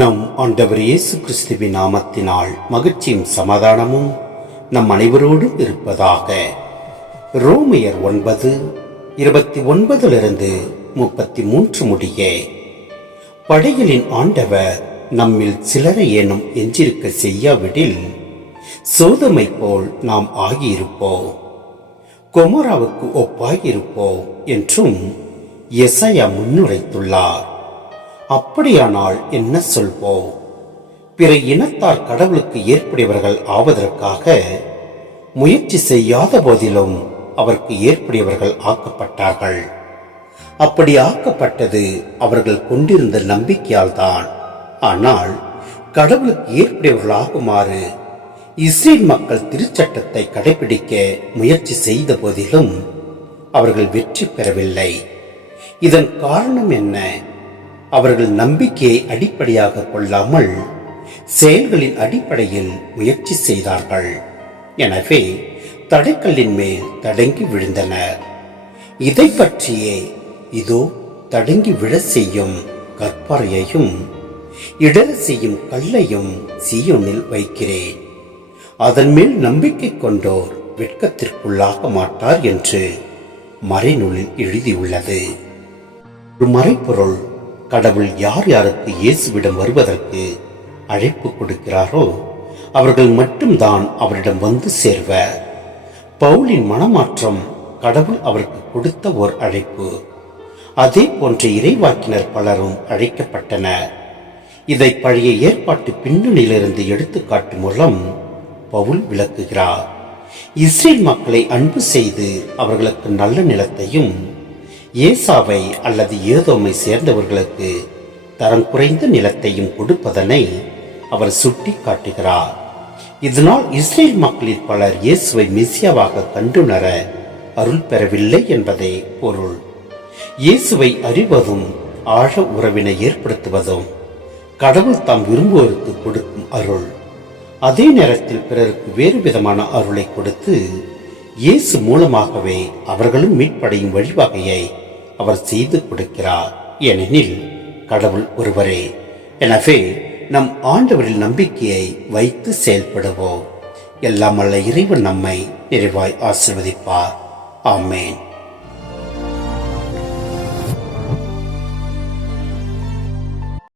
நம் ஆண்டவர் இயேசு கிறிஸ்துவின் நாமத்தினால் மகிழ்ச்சியும் சமாதானமும் நம் அனைவரோடும் இருப்பதாக. ரோமையர் 9:29-33 முடிய. படைகளின் ஆண்டவர் நம்மில் சிலரை ஏனும் எஞ்சிருக்க செய்யாவிடில் சோதமை போல் நாம் ஆகியிருப்போம், கொமோராவுக்கு ஒப்பாகியிருப்போம் என்றும் எசாயா முன்னுரைத்துள்ளார். அப்படியானால் என்ன சொல்வோம்? பிற இனத்தார் கடவுளுக்கு ஏற்புடையவர்கள் ஆவதற்காக முயற்சி செய்யாத போதிலும் அவருக்கு ஏற்புடையவர்கள் ஆக்கப்பட்டார்கள். அப்படி ஆக்கப்பட்டது அவர்கள் கொண்டிருந்த நம்பிக்கையால் தான். ஆனால் கடவுளுக்கு ஏற்புடையவர்கள் ஆகுமாறு இஸ்ரேல் மக்கள் திருச்சட்டத்தை கடைபிடிக்க முயற்சி செய்த போதிலும் அவர்கள் வெற்றி பெறவில்லை. இதன் காரணம் என்ன? அவர்கள் நம்பிக்கையை அடிப்படையாக கொள்ளாமல் செயல்களின் அடிப்படையில் முயற்சி செய்தார்கள். எனவே தடைக்கல்லின் மேல் தடங்கி விழுந்தனர். இதை பற்றியே இதோ தடங்கி விழ செய்யும் கற்பாறையையும் இடர செய்யும் கல்லையும் சீயோனில் வைக்கிறேன், அதன் மேல் நம்பிக்கை கொண்டோர் வெட்கத்திற்குள்ளாக மாட்டார் என்று மறைநூலில் எழுதியுள்ளது. ஒரு மறைப்பொருள், கடவுள் யார் யாருக்கு இயேசுவிடம் வருவதற்கு அழைப்பு கொடுக்கிறாரோ அவர்கள் மட்டும்தான் அவரிடம் வந்து சேர்வர். பவுலின் மனமாற்றம் கடவுள் அவருக்கு கொடுத்த ஓர் அழைப்பு. அதே போன்ற இறைவாக்கினர் பலரும் அழைக்கப்பட்டனர். இதை பழைய ஏற்பாட்டு பின்னணியிலிருந்து எடுத்துக்காட்டு மூலம் பவுல் விளக்குகிறார். இஸ்ரேல் மக்களை அன்பு செய்து அவர்களுக்கு நல்ல நிலத்தையும், ஏசாவை அல்லது ஏதோமை சேர்ந்தவர்களுக்கு தரம் குறைந்த நிலத்தையும் கொடுப்பதனை அவர் சுட்டி காட்டுகிறார். இதனால் இஸ்ரேல் மக்களில் பலர் இயேசுவை மெசியாவாக கண்டுணர அருள் பெறவில்லை என்பதே பொருள். இயேசுவை அறிவதும் ஆழ உறவினை ஏற்படுத்துவதும் கடவுள் தாம் விரும்புவோருக்கு கொடுக்கும் அருள். அதே நேரத்தில் பிறருக்கு வேறு விதமான அருளை கொடுத்து இயேசு மூலமாகவே அவர்களும் மீட்படையும் வழிவகையை அவர் செய்து கொடுக்கிறார். ஏனெனில் கடவுள் ஒருவரே. எனவே நம் ஆண்டவரில் நம்பிக்கையை வைத்து செயல்படுவோம். எல்லாம் வல்ல இறைவன் நம்மை நிறைவாய் ஆசீர்வதிப்பார். ஆமேன்.